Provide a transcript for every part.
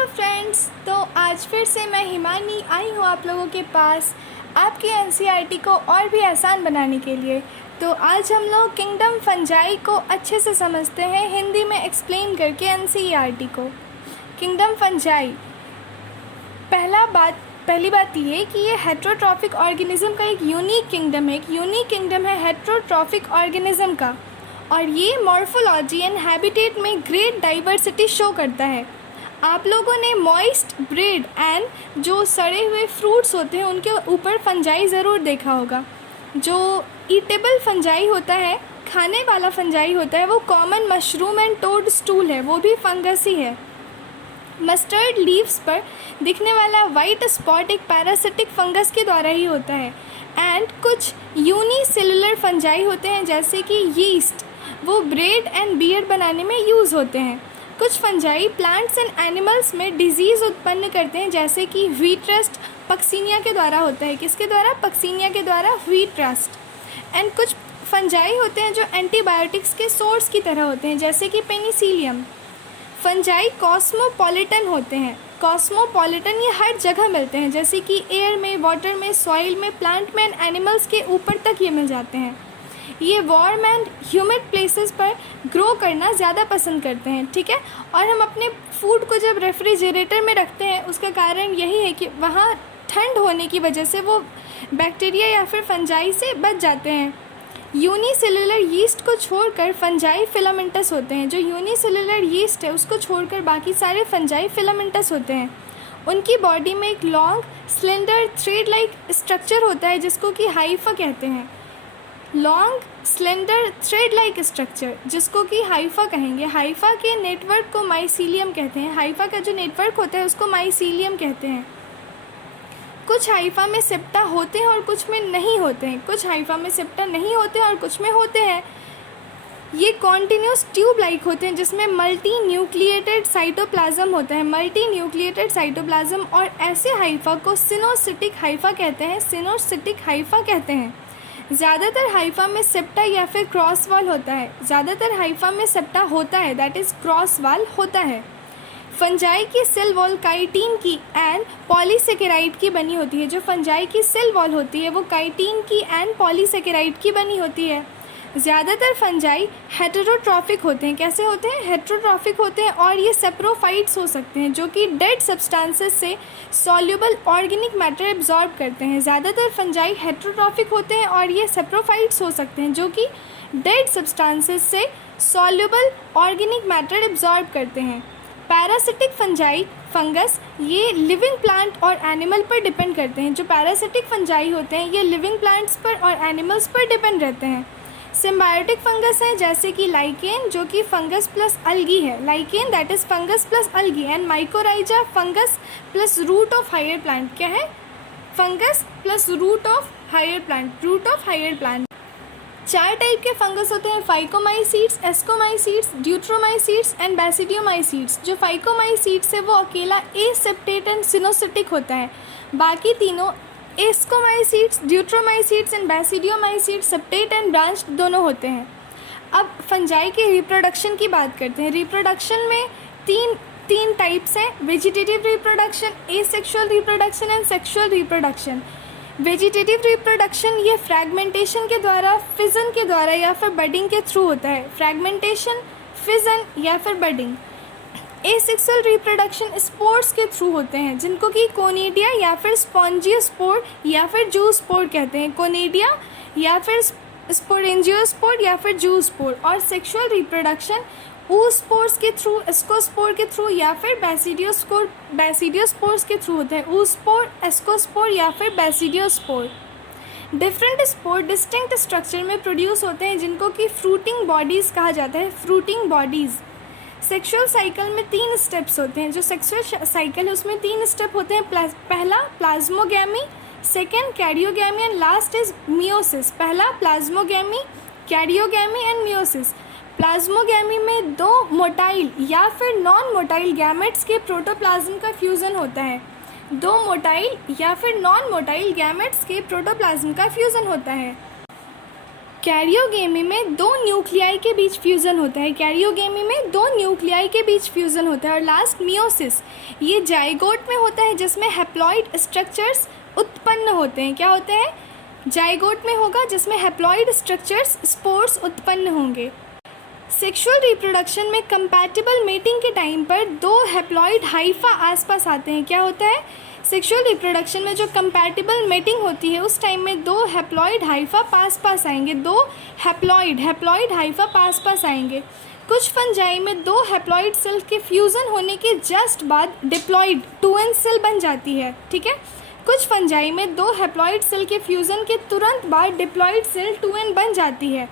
Hello friends, तो आज फिर से मैं हिमानी आई हूँ आप लोगों के पास आपकी एनसीईआरटी को और भी आसान बनाने के लिए। तो आज हम लोग किंगडम फंजाई को अच्छे से समझते हैं हिंदी में एक्सप्लेन करके एनसीईआरटी को। किंगडम फंजाई, पहली बात ये कि ये हेट्रोट्रॉफिक ऑर्गेनिज्म का एक यूनिक किंगडम है। एक यूनिक किंगडम है हेट्रोट्रॉफिक ऑर्गेनिज्म का, और ये मॉर्फोलॉजी एंड हैबिटेट में ग्रेट डाइवर्सिटी शो करता है। आप लोगों ने मॉइस्ट ब्रेड एंड जो सड़े हुए फ्रूट्स होते हैं उनके ऊपर फंजाई ज़रूर देखा होगा। जो ईटेबल फंजाई होता है, खाने वाला फंजाई होता है, वो common mushroom and toadstool है, वो भी फंगस ही है। मस्टर्ड लीव्स पर दिखने वाला वाइट स्पॉट एक पैरासिटिक फंगस के द्वारा ही होता है। एंड कुछ यूनिसेलुलर फंजाई होते हैं जैसे कि यीस्ट, वो ब्रेड एंड बियर बनाने में यूज़ होते हैं। कुछ फंजाई प्लांट्स एंड एनिमल्स में डिजीज़ उत्पन्न करते हैं जैसे कि व्हीट रस्ट पक्सीनिया के द्वारा होता है। किसके द्वारा? पक्सीनिया के द्वारा व्हीट रस्ट। एंड कुछ फंजाई होते हैं जो एंटीबायोटिक्स के सोर्स की तरह होते हैं जैसे कि पेनिसिलियम। फंजाई कॉस्मोपॉलिटन होते हैं। कॉस्मोपॉलिटन ये हर जगह मिलते हैं जैसे कि एयर में, वाटर में, सॉइल में, प्लांट में एंड एनिमल्स के ऊपर तक ये मिल जाते हैं। ये वार्म एंड ह्यूमिड प्लेसेस पर ग्रो करना ज़्यादा पसंद करते हैं, ठीक है। और हम अपने फूड को जब रेफ्रिजरेटर में रखते हैं उसका कारण यही है कि वहाँ ठंड होने की वजह से वो बैक्टीरिया या फिर फंजाई से बच जाते हैं। यूनिसेलुलर यीस्ट को छोड़कर फंजाई फिलामेंटस होते हैं। जो यूनिसेलुलर यीस्ट है उसको छोड़कर बाकी सारे फंजाई फिलामेंटस होते हैं। उनकी बॉडी में एक long slender thread like structure होता है जिसको कि हाइफा कहते हैं। Long slender thread like structure जिसको कि हाइफा कहेंगे। हाइफा के नेटवर्क को माइसीलियम कहते हैं। हाइफा का जो नेटवर्क होता है उसको माइसीलियम कहते हैं। कुछ हाइफा में सेप्टा होते हैं और कुछ में नहीं होते हैं। कुछ हाइफा में सेप्टा नहीं होते हैं और कुछ में होते हैं। ये कॉन्टिन्यूस ट्यूब लाइक होते हैं जिसमें मल्टी न्यूक्लिएटेड साइटोप्लाज्म होता है। मल्टी न्यूक्लिएटेड साइटोप्लाज्म, और ऐसे हाइफा को सिनोसिटिक हाइफा कहते हैं। सिनोसिटिक हाइफा कहते हैं। ज़्यादातर हाइफा में सेप्टा या फिर क्रॉस वॉल होता है। ज़्यादातर हाइफा में सेप्टा होता है, दैट इज़ क्रॉस वॉल होता है। फंजाई की सेल वॉल काइटिन की एंड पॉलीसेकेराइड की बनी होती है। जो फंजाई की सेल वॉल होती है वो काइटिन की एंड पॉलीसेकेराइड की बनी होती है। ज़्यादातर फंजाई हेटेरोट्रॉफिक होते हैं। कैसे होते हैं? हेटेरोट्रॉफिक होते हैं, और ये सेप्रोफाइट्स हो सकते हैं जो कि डेड सब्सटेंसेस से सॉल्युबल ऑर्गेनिक मैटर एब्जॉर्ब करते हैं। ज़्यादातर फंजाई हेटेरोट्रॉफिक होते हैं और ये सेप्रोफाइट्स हो सकते हैं जो कि डेड सब्सटेंसेस से सॉल्युबल ऑर्गेनिक मैटर एब्जॉर्ब करते हैं। पैरासिटिक फंजाई फंगस ये लिविंग प्लांट और एनिमल पर डिपेंड करते हैं। जो पैरासिटिक फंजाई होते हैं ये लिविंग प्लांट्स पर और एनिमल्स पर डिपेंड रहते हैं। सिम्बायोटिक फंगस है जैसे कि लाइकेन जो कि फंगस प्लस अलगी है। Lichen that is fungus plus algae. And mycorrhiza fungus plus root of higher plant. क्या है? Fungus plus root of higher plant. Root of higher plant. 4 type के fungus होते हैं: फाइकोमाइसीड्स, एस्कोमाइसीड्स, ड्यूट्रोमाइसीड्स एंड बैसिडियोमाइसीड्स। जो फाइकोमाइसीड्स है वो अकेला एसेप्टेट एंड सिनोसिटिक होता है। बाकी तीनों ascomycetes, deuteromycetes and basidiomycetes septate and branched दोनों होते हैं। अब फंजाई के रिप्रोडक्शन की बात करते हैं। रिप्रोडक्शन में तीन टाइप्स हैं: vegetative reproduction, asexual reproduction and sexual reproduction. Vegetative reproduction ये फ्रैगमेंटेशन के द्वारा, फिजन के द्वारा या फिर बडिंग के थ्रू होता है। फ्रैगमेंटेशन, फिजन या फिर बडिंग। एसेक्सुअल रिप्रोडक्शन स्पोर्स के थ्रू होते हैं जिनको कि कोनिडिया या फिर स्पॉन्जियोस्पोर या फिर जूस्पोर कहते हैं। कोनिडिया या फिर स्पोरेंजियोस्पोर या फिर जूस्पोर। और सेक्सुअल रिप्रोडक्शन ऊस्पोर्स के थ्रू, एस्कोस्पोर के थ्रू या फिर बैसिडियोस्पोर्स के थ्रू होते हैं। ऊस्पोर, एस्कोस्पोर या फिर basidiospore. Different spore distinct structure में प्रोड्यूस होते हैं जिनको कि फ्रूटिंग बॉडीज़ कहा जाता है। Fruiting bodies. सेक्सुअल साइकिल में 3 स्टेप्स होते हैं। जो सेक्सुअल साइकिल है उसमें 3 स्टेप होते हैं। पहला plasmogamy, second karyogamy and last is meiosis. पहला plasmogamy, karyogamy and meiosis. Plasmogamy में 2 मोटाइल या फिर नॉन मोटाइल गैमेट्स के प्रोटोप्लाज्म का फ्यूज़न होता है। 2 मोटाइल या फिर नॉन मोटाइल गैमेट्स के प्रोटोप्लाज्म का फ्यूज़न होता है। कैरियोगेमी में दो न्यूक्लियाई के बीच फ्यूज़न होता है। कैरियोगेमी में दो न्यूक्लियाई के बीच फ्यूज़न होता है। और लास्ट मियोसिस, ये जाइगोट में होता है जिसमें हैप्लॉइड स्ट्रक्चर्स उत्पन्न होते हैं। क्या होते हैं? जाइगोट में होगा जिसमें हैप्लॉइड स्ट्रक्चर्स स्पोर्स उत्पन्न होंगे। सेक्सुअल रिप्रोडक्शन में कंपैटिबल मेटिंग के टाइम पर दो हैप्लॉइड हाइफा आसपास आते हैं। क्या होता है? सेक्सुअल रिप्रोडक्शन में जो कंपैटिबल मेटिंग होती है उस टाइम में दो हैप्लॉइड हाइफा पास आएंगे। दो हैप्लॉइड हाइफा पास आएंगे। कुछ फंजाई में दो हैप्लॉइड सेल के फ्यूज़न होने के जस्ट बाद डिप्लॉइड 2n सेल बन जाती है। ठीक है, कुछ फंजाई में दो हैप्लॉइड सेल के फ्यूज़न के तुरंत बाद डिप्लॉइड सेल 2n बन जाती है।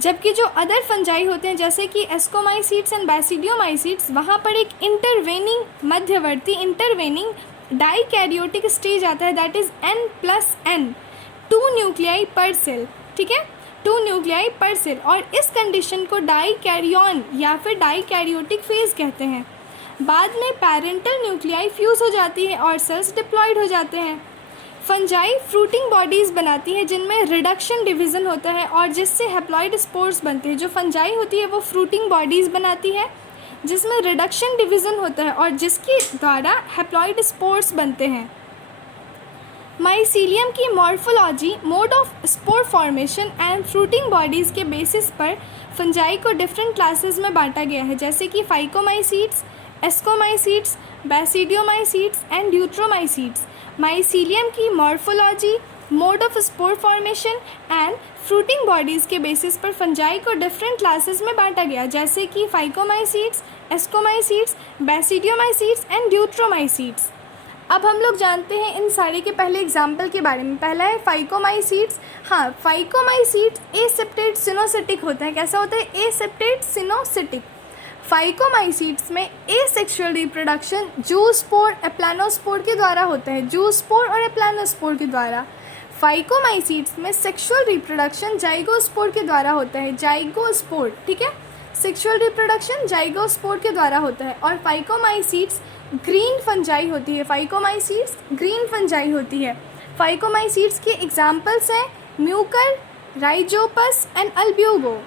जबकि जो अदर फंजाई होते हैं जैसे कि एस्कोमाइसीट्स एंड बैसिडियोमाइसीट्स, वहाँ पर एक इंटरवेनिंग डाइकैरियोटिक स्टेज आता है, दैट इज़ n+n, 2 न्यूक्लियाई पर सेल। ठीक है, 2 न्यूक्लियाई पर सेल। और इस कंडीशन को डाइकैरियन या फिर डाइकैरियोटिक फेज कहते हैं। बाद में पैरेंटल न्यूक्लियाई फ्यूज़ हो जाती है और सेल्स डिप्लॉयड हो जाते हैं। फंजाई फ्रूटिंग बॉडीज़ बनाती है जिनमें रिडक्शन डिवीज़न होता है और जिससे हैप्लॉइड स्पोर्स बनते हैं। जो फंजाई होती है वो फ्रूटिंग बॉडीज़ बनाती है जिसमें रिडक्शन डिवीज़न होता है और जिसके द्वारा हैप्लॉइड स्पोर्स बनते हैं। माइसीलियम की morphology, mode of spore formation and fruiting bodies के बेसिस पर फंजाई को डिफरेंट क्लासेस में बांटा गया है, जैसे कि फाइकोमाइसीट्स, एस्कोमाइसीट्स, बैसिडियोमाइसीट्स एंड ड्यूट्रोमाइसीट्स। माइसीलियम की morphology, mode of spore formation and fruiting bodies के बेसिस पर फंजाई को डिफरेंट क्लासेस में बांटा गया, जैसे कि फाइकोमाइसीट्स, एस्कोमाइसीट्स, बैसिडियोमाइसीट्स एंड ड्यूट्रोमाइसीट्स। अब हम लोग जानते हैं इन सारे के पहले एग्जाम्पल के बारे में। पहला है फाइकोमाइसीट्स। हाँ, फाइकोमाइसीट्स एसेप्टेट सिनोसिटिक होता है। कैसा होता है? एसेप्टेट सिनोसिटिक। फाइकोमाइसीट्स में एसेक्सुअल रिप्रोडक्शन जूस्पोर, एप्लानोस्पोर के द्वारा होता है। जूस्पोर और एप्लानोस्पोर के द्वारा। फाइकोमाइसीट्स में सेक्सुअल रिप्रोडक्शन जाइगोस्पोर के द्वारा होता है। जाइगोस्पोर, ठीक है, सेक्सुअल रिप्रोडक्शन जाइगोस्पोर के द्वारा होता है। और फाइकोमाइसीट्स ग्रीन फंजाई होती है। फाइकोमाइसीट्स ग्रीन फंजाई होती है। फाइकोमाइसीट्स के एग्जाम्पल्स हैं Mucor, Rhizopus and Albugo.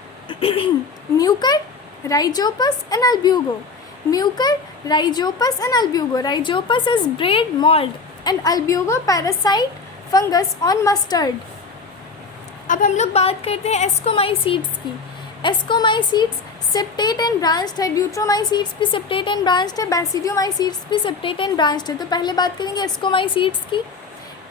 Mucor, Rhizopus and Albugo. Mucor, Rhizopus and Albugo. Rhizopus is bread mould and Albugo parasite fungus on mustard. अब हम लोग बात करते हैं एस्कोमाइसीट्स की। एस्कोमाइसीट्स सेप्टेट एंड ब्रांच्ड है। ड्यूट्रोमाइसीट्स भी सेप्टेट एंड ब्रांच्ड है। बैसिडियोमाइसीट्स भी सेप्टेट एंड ब्रांच्ड है। तो पहले बात करेंगे एस्कोमाइसीट्स की।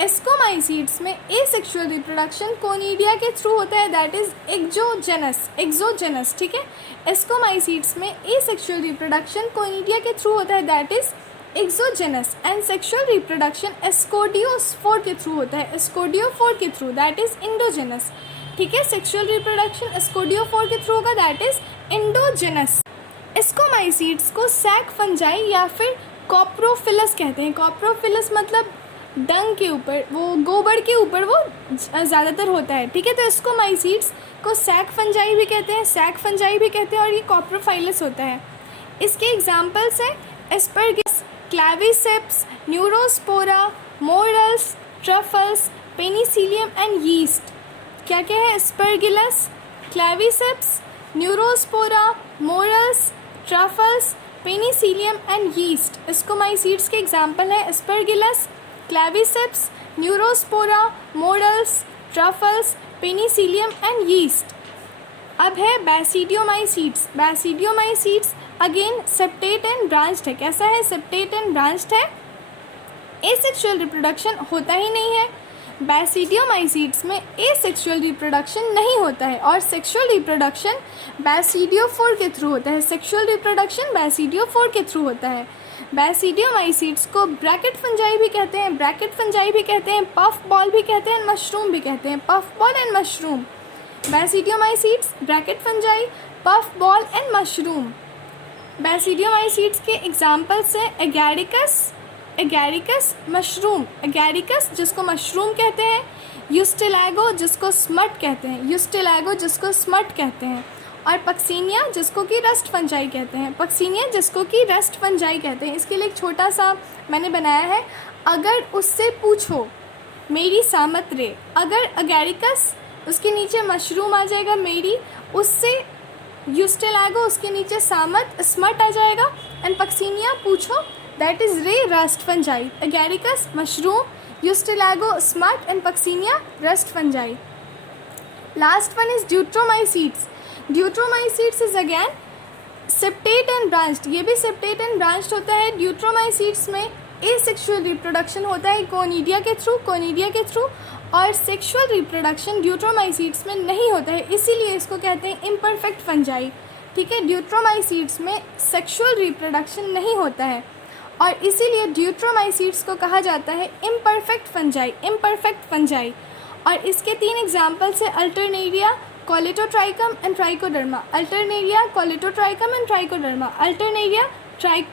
एस्कोमाइसीट्स में एसेक्सुअल रिप्रोडक्शन कोनिडिया के थ्रू होता है, दैट इज एक्सोजेनस। ठीक है, एस्कोमाइसीट्स में एसेक्सुअल रिप्रोडक्शन कोनिडिया के थ्रू होता है, that is exogenous. And sexual reproduction ascospore के थ्रू होता है। एस्कोडियोफोर के थ्रू, दैट इज इंडोजेनस। ठीक है, सेक्सुअल रिप्रोडक्शन एस्कोडियोफोर के थ्रू होगा, दैट इज इंडोजेनस। एस्कोमाइसीट्स को सैक फंजाई या फिर कॉप्रोफिलस कहते हैं। कॉप्रोफिलस मतलब डंग के ऊपर, वो गोबर के ऊपर वो ज़्यादातर होता है। ठीक है, तो एस्कोमाइसीट्स को सैक फंजाई भी कहते हैं, और ये कॉप्रोफाइलस होता है। इसके एग्जाम्पल्स हैं Aspergillus, Claviceps, Neurospora, morels, truffles, Penicillium and yeast. क्या क्या है? Aspergillus, Claviceps, Neurospora, morels, truffles, Penicillium and yeast. Ascomycetes के एग्जाम्पल है Aspergillus, Claviceps, Neurospora, morels, truffles, Penicillium and yeast. अब है basidiomycetes. Basidiomycetes again septate and branched है। कैसा है? सेप्टेट एंड ब्रांच्ड है। एसेक्सुअल रिप्रोडक्शन होता ही नहीं है। बैसिडियोमाइसीट्स में एसेक्सुअल रिप्रोडक्शन नहीं होता है और सेक्सुअल रिप्रोडक्शन बैसिडियोफोर के थ्रू होता है। सेक्सुअल रिप्रोडक्शन बैसिडियोफोर के थ्रू होता है। बैसिडियोमाइसीट्स को ब्रैकेट फंजाई भी कहते हैं, पफ बॉल भी कहते हैं, मशरूम भी कहते हैं। Puff ball and mushroom. Basidiomycetes, bracket fungi, puff ball and mushroom. Basidiomycetes के एग्जाम्पल्स हैं एगैरिकस मशरूम, एगैरिकस जिसको मशरूम कहते हैं, यूस्टिलैगो जिसको स्मट कहते हैं, और पक्सीनिया जिसको कि रस्ट फंजाई कहते हैं। इसके लिए एक छोटा सा मैंने बनाया है। अगर उससे पूछो मेरी सामत रे, अगर एगैरिकस उसके नीचे मशरूम आ जाएगा मेरी, उससे यूस्टेलागो, उसके नीचे सामत स्मट आ जाएगा, एंड पक्सीनिया पूछो दैट इज़ रे rust fungi, Agaricus mushroom, Ustilago smut, and Puccinia rust fungi. Last one is deuteromycetes. Deuteromycetes is again septate and branched. ये भी सेप्टेट एंड ब्रांच्ड होता है. ड्यूट्रोमाइसीड्स में एसेक्सुअल रिप्रोडक्शन होता है कोनिडिया के थ्रू, और सेक्सुअल रिप्रोडक्शन ड्यूट्रोमाइसीड्स में नहीं होता है, इसीलिए इसको कहते हैं इम्परफेक्ट फंजाई. ठीक है, ड्यूट्रोमाइसीड्स में सेक्सुअल रिप्रोडक्शन नहीं होता है और इसीलिए ड्यूट्रोमाइसीड्स को कहा जाता है इम्परफेक्ट फंजाई. और इसके 3 एग्जाम्पल्स है Alternaria, Colletotrichum and trichoderma. Alternaria, Colletotrichum and trichoderma. Alternaria,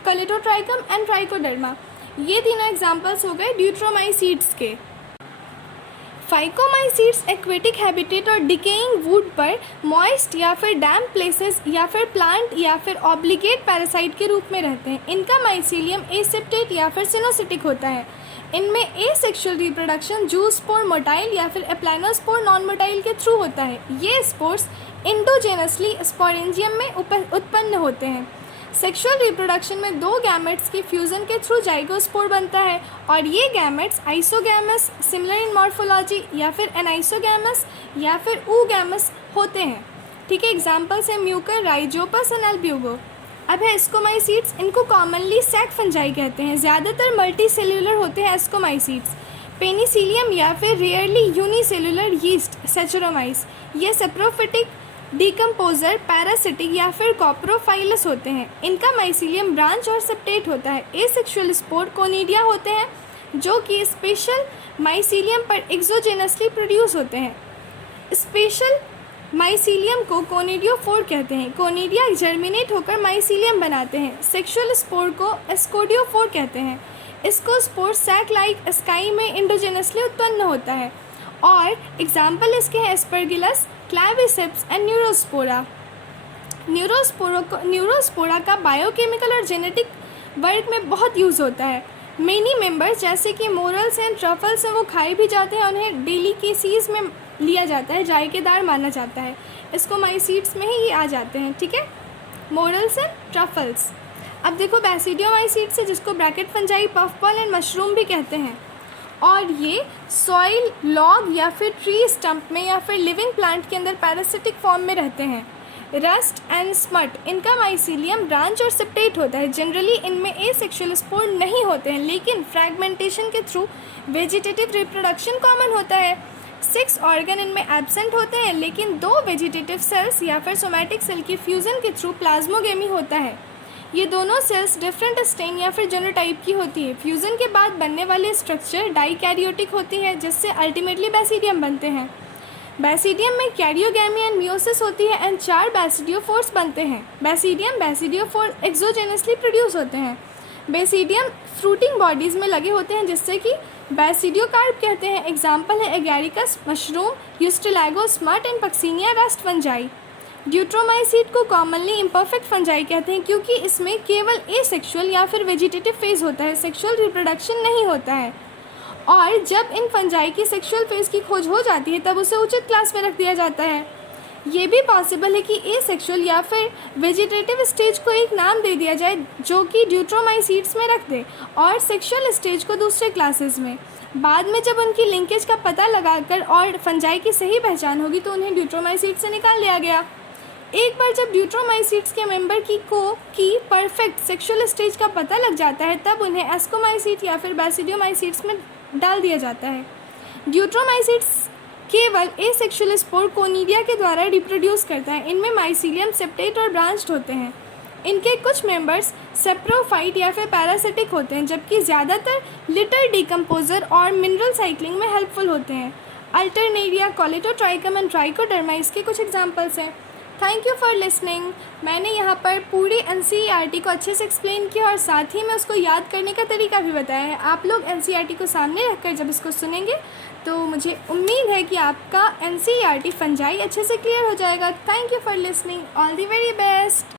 Colletotrichum and trichoderma. ये तीनों एग्जाम्पल्स हो गए ड्यूट्रोमाइसीड्स के. फाइकोमाइसीड्स एक्वेटिक हैबिटेट और डिकेइंग वुड पर मॉइस्ट या फिर डैम्प प्लेसेस या फिर प्लांट या फिर ऑब्लिगेट पैरासाइट के रूप में रहते हैं. इनका माइसीलियम एसेप्टेट या फिर सिनोसिटिक होता है. इनमें एसेक्सुअल रिप्रोडक्शन जूस्पोर मोटाइल या फिर एप्लानोस्पोर नॉन मोटाइल के थ्रू होता है. ये स्पोर्स इंडोजेनसली स्पोरेंजियम में उत्पन्न होते हैं. सेक्सुअल रिप्रोडक्शन में 2 गैमेट्स के फ्यूज़न के थ्रू जाइगोस्पोर बनता है और ये gametes isogamous, similar in morphology, या फिर एनाइसोगैमस या फिर ऊगैमस होते हैं. ठीक है, एग्जाम्पल्स हैं म्यूकर, राइजोपस एंड एल्ब्यूगो. अब है एस्कोमाइसीड्स. इनको कॉमनली सैक फंजाई कहते हैं. ज़्यादातर मल्टी सेल्यूलर होते हैं एस्कोमाइसीड्स. पेनिसिलियम या फिर रेयरली यूनिसेल्यूलर यीस्ट सेचुरोमाइस. ये सेप्रोफिटिक, डिकम्पोजर, पैरासिटिक या फिर कॉप्रोफाइलस होते हैं. इनका माइसीलियम ब्रांच और सेप्टेट होता है. एसेक्सुअल स्पोर कोनिडिया होते हैं जो कि स्पेशल माइसीलियम पर एक्सोजेनसली प्रोड्यूस होते हैं. स्पेशल माइसीलियम को कोनिडियोफोर कहते हैं. कोनिडिया जर्मिनेट होकर माइसीलियम बनाते हैं. सेक्सुअल स्पोर को एस्कोडियोफोर कहते हैं. इसको स्पोर सैक लाइक स्काई में इंडोजेनसली उत्पन्न होता है. और एग्जाम्पल इसके हैं एस्परगिलस, क्लैविसेप्स एंड न्यूरोस्पोरा. न्यूरोस्पोरा का बायोकेमिकल और जेनेटिक वर्क में बहुत यूज़ होता है. मेनी मेंबर्स जैसे कि मोरल्स एंड ट्रफल्स हैं वो खाए भी जाते हैं. उन्हें डेलिकेसीज में लिया जाता है, जायकेदार माना जाता है. इसको माइसीड्स में ही ये आ जाते हैं. ठीक है, मोरल्स एंड ट्रफल्स. अब देखो बैसिडियोमाइसीड्स है जिसको bracket fungi, puffball and mushroom भी कहते हैं. और ये सॉइल, लॉग या फिर ट्री स्टम्प में या फिर लिविंग प्लांट के अंदर पैरासिटिक फॉर्म में रहते हैं. रस्ट एंड स्मट, इनका माइसीलियम ब्रांच और सेप्टेट होता है. जनरली इनमें एसेक्सुअल स्पोर नहीं होते हैं, लेकिन फ्रैगमेंटेशन के थ्रू वेजिटेटिव रिप्रोडक्शन कॉमन होता है. 6 ऑर्गन इनमें एब्सेंट होते हैं, लेकिन 2 वेजिटेटिव सेल्स या फिर सोमैटिक सेल के फ्यूज़न के थ्रू प्लाज्मोगेमी होता है. ये दोनों सेल्स डिफरेंट स्टेन या फिर जेनोटाइप की होती है. फ्यूज़न के बाद बनने वाले स्ट्रक्चर डाइकैरियोटिक होती है जिससे अल्टीमेटली बैसिडियम बनते हैं. बैसिडियम में कैरियोगैमी एंड मियोसिस होती है एंड 4 बैसिडियोफोर्स बनते हैं. बैसिडियोफोर एक्सोजेनसली प्रोड्यूस होते हैं. बैसिडियम फ्रूटिंग बॉडीज़ में लगे होते हैं जिससे कि बैसिडियोकार्प कहते हैं. एग्जाम्पल है Agaricus mushroom, Ustilago smut and Puccinia rust fungi. Deuteromycete को कॉमनली इम्परफेक्ट फंजाई कहते हैं क्योंकि इसमें केवल एसेक्सुअल या फिर वेजिटेटिव फेज होता है, सेक्सुअल रिप्रोडक्शन नहीं होता है. और जब इन फंजाई की सेक्सुअल फेज की खोज हो जाती है तब उसे उचित क्लास में रख दिया जाता है. ये भी पॉसिबल है कि एसेक्सुअल या फिर वेजिटेटिव स्टेज को एक नाम दे दिया जाए जो कि ड्यूट्रोमाइसीड्स में रख दे और सेक्सुअल स्टेज को दूसरे क्लासेस में. बाद में जब उनकी लिंकेज का पता लगाकर और फंजाई की सही पहचान होगी तो उन्हें ड्यूट्रोमाइसीड से निकाल लिया गया. एक बार जब ड्यूट्रोमाइसीड्स के मेंबर की परफेक्ट सेक्सुअल स्टेज का पता लग जाता है तब उन्हें एस्कोमाइसीड या फिर बैसिडियोमाइसीड्स में डाल दिया जाता है. ड्यूट्रोमाइसीड्स केवल एसेक्सुअल स्पोर कोनिडिया के द्वारा रिप्रोड्यूस करता है. इनमें माइसीलियम सेप्टेट और ब्रांच्ड होते हैं. इनके कुछ मेंबर्स सेप्रोफाइट या फिर पैरासिटिक होते हैं जबकि ज़्यादातर लिटर डिकम्पोजर और मिनरल साइक्लिंग में हेल्पफुल होते हैं. अल्टरनेरिया, कोलेटोट्राइकम एंड ट्राइकोडर्मा इसके कुछ एग्जाम्पल्स हैं. Thank you for listening. मैंने यहाँ पर पूरी NCERT को अच्छे से एक्सप्लेन किया और साथ ही मैं उसको याद करने का तरीका भी बताया है. आप लोग NCERT को सामने रखकर जब इसको सुनेंगे तो मुझे उम्मीद है कि आपका NCERT फंजाई अच्छे से क्लियर हो जाएगा. Thank you for listening. All the very best.